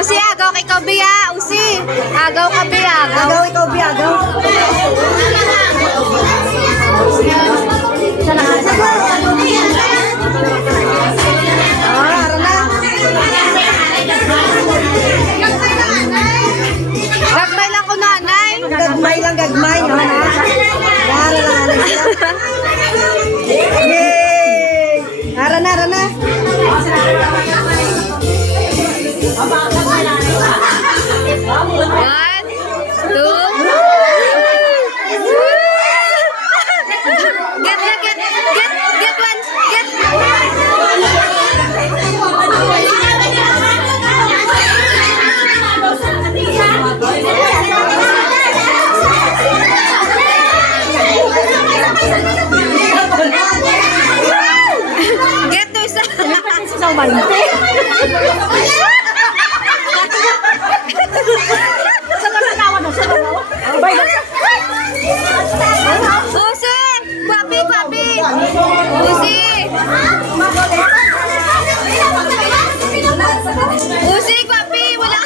Usi, agaw kay Kabiya. Usi, agaw Kabiya. Agaw, ikaw, Bi, agaw. Gagmay lang ko, nanay. Gagmay lang, gagmay. Yara lang, ano sila. Yay! Ara na. One, two. Get one. Get. Get to isa. Usi! Papi! Usi, papi! Wala!